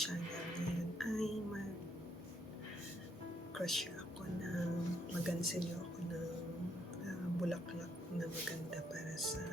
channel. Ngayon ay mag-crochet ako mag-ansilyo ako ng bulaklak na maganda para sa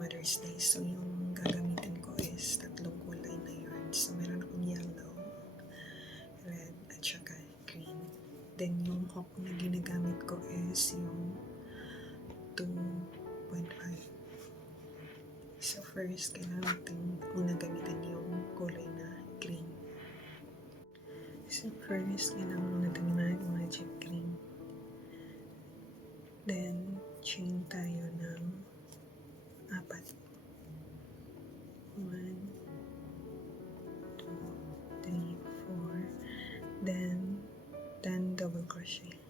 Mother's Day. So yung gagamitin ko is 3 kulay na yarn. So meron akong yellow, red, at saka green. Then yung hook na ginagamit ko is yung 2.5. So first, kailangan natin muna gamitin yung kulay na green. So first, kailangan muna natin mag-magic green. Then, chain tayo ng 4. 1, 2, 3, 4. Then, 10 double crochet.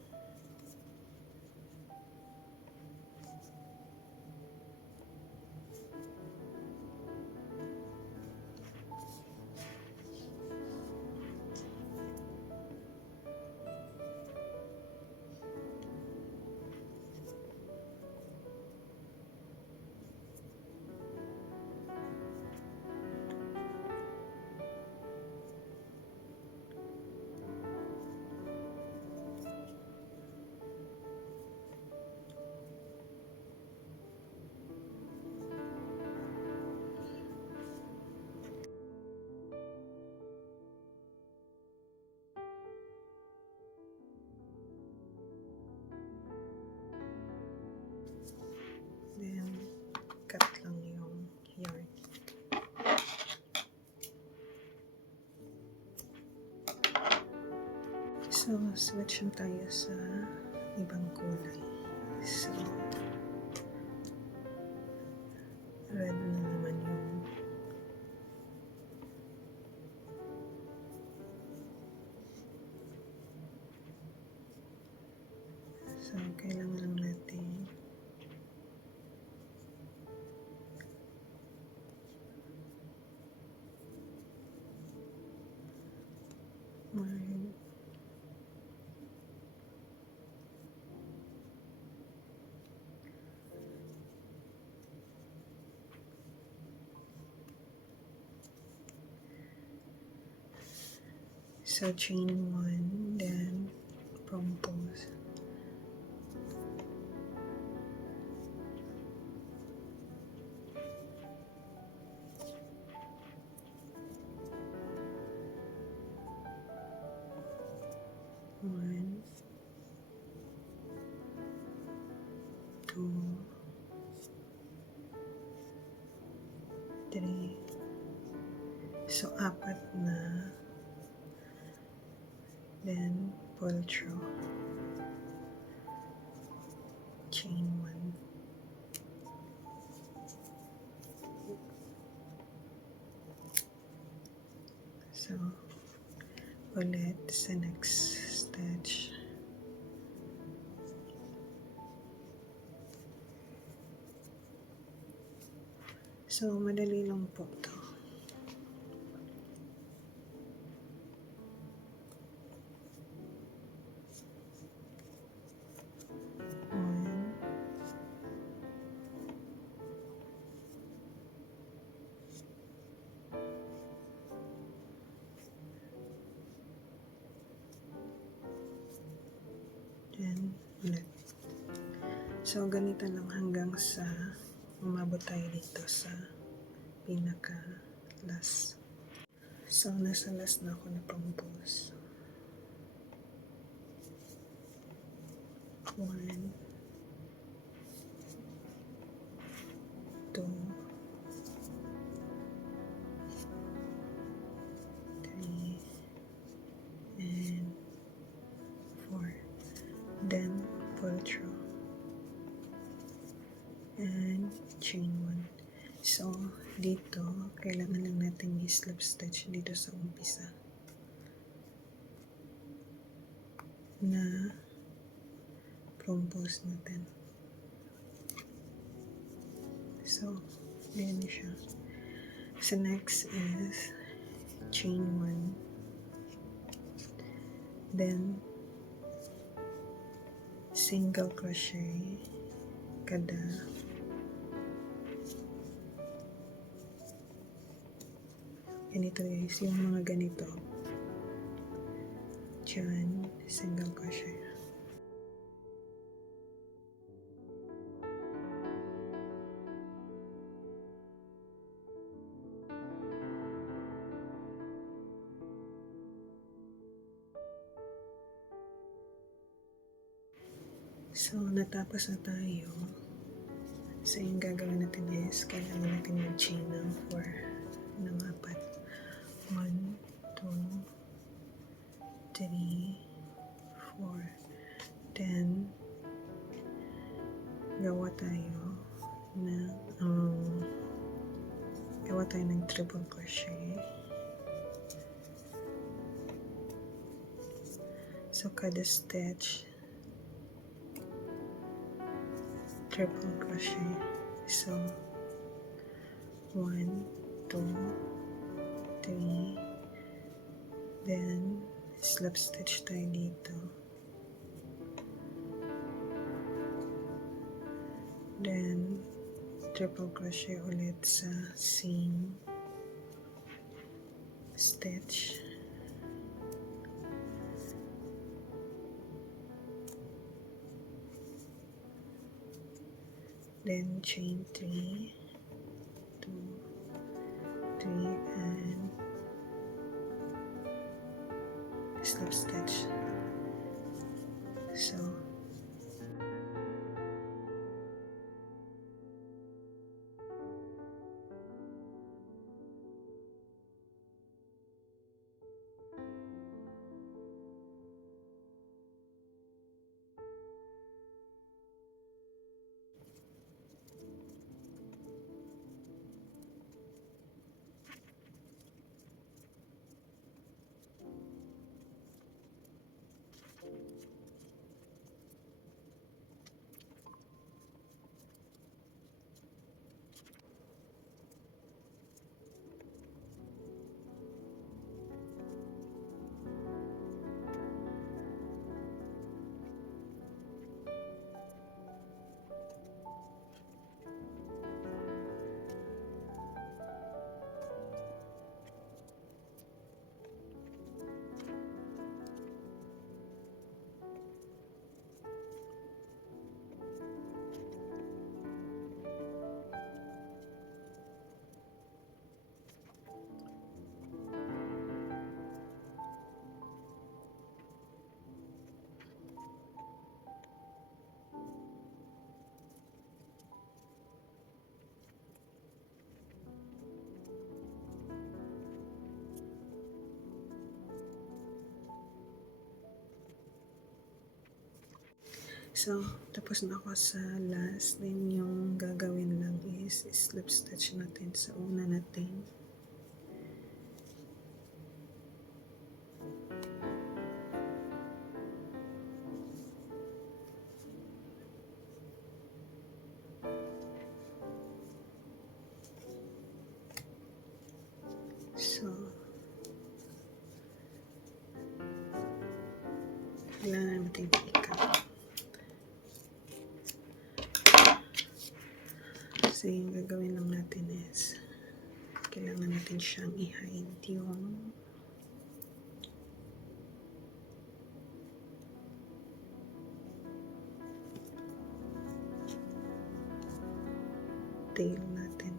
Then, cut lang yung yarn. So, switch na tayo sa ibang kulay. So, red na naman yung so, kailangan lang natin so chain 1, then compose. One, 2, 3. So 4 na. Then pull through. Chain 1. So ulit sa next stitch. So madali lang po to. Then, ulit. So, ganito lang hanggang sa umabot tayo dito sa pinaka last. So, nasa last na ako na compose. 1, 2, 3, and 4. Then pull through and chain 1. So dito kailangan lang natin i-slip stitch dito sa umpisa na compose natin. So ayan siya. So next is chain 1, then single crochet kada Ganito guys, yung mga ganito. Diyan, single crochet. So, natapos na tayo. So, yung gagawin natin is, kailangan natin mag-chain ng 4 ng 4. 1, 2, 3, 4. Then, gawa tayo ng triple crochet. So, kada stitch, triple crochet. So, 1, 2, 3, then slip stitch tayo dito, then triple crochet ulit sa seam stitch, then chain 3, 2, 3, and slip stitch. So, tapos na ako sa last. Then, yung gagawin lang is slip stitch natin sa una natin. So, kailangan natin i-cut. So, yung gagawin lang natin is, kailangan natin siyang i-hide yung tail natin.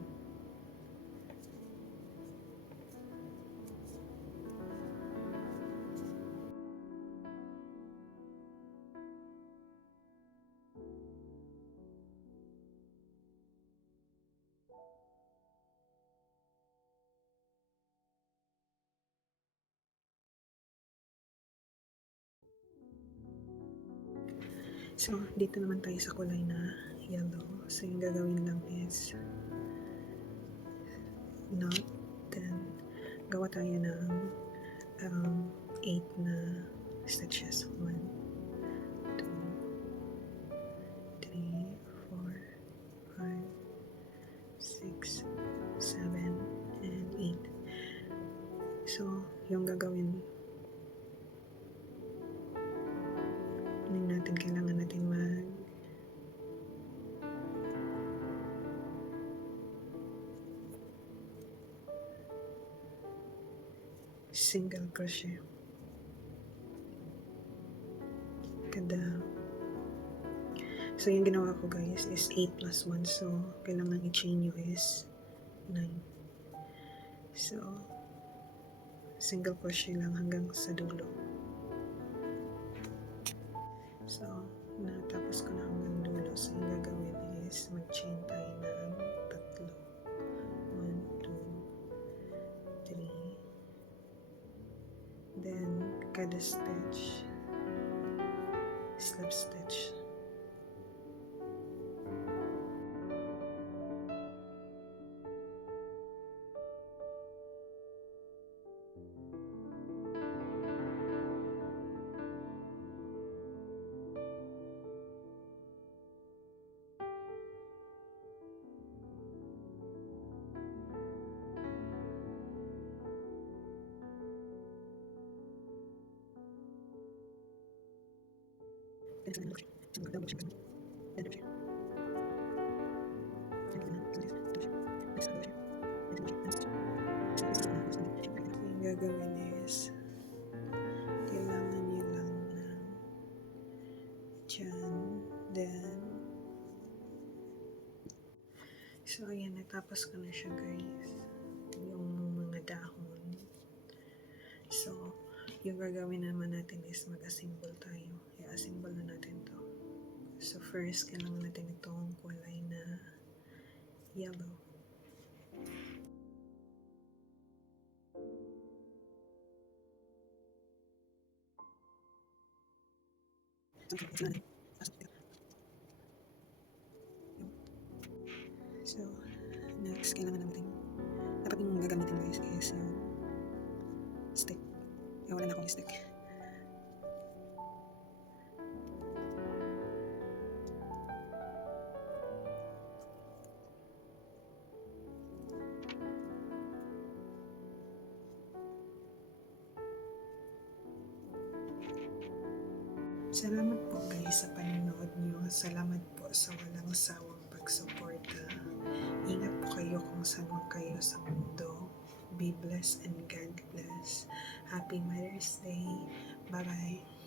So, dito naman tayo sa kulay na yellow. So, yung gagawin lang is knot, then gawa tayo ng 8 na stitches. 1, 2, 3, 4, 5, 6, 7, and 8. So, yung gagawin natin, kailangan natin single crochet kada. So yung ginawa ko guys is 8 plus 1, so kailangan i-chain nyo is 9. So single crochet lang hanggang sa dulo. So natapos ko na hanggang dulo, so yung gagawin is mag-chain tayo ng 3. 1, 2, 3. Then kada stitch slip stitch. Yung gagawin is kailangan nyo lang ng dyan, then so ayan, natapos ko na siya guys, yung mga dahon. So yung gagawin naman natin is mag-assemble tayo. I-assemble na natin to. So first, kailangan natin itong kulay na yellow. So next, kailangan natin, dapat yung gagamitin guys is yung stick. Wala na akong stick. Salamat po guys sa panonood nyo. Salamat po sa walang sawang pagsuporta. Ingat po kayo kung saan man kayo sa mundo. Be blessed and God bless. Happy Mother's Day. Bye-bye.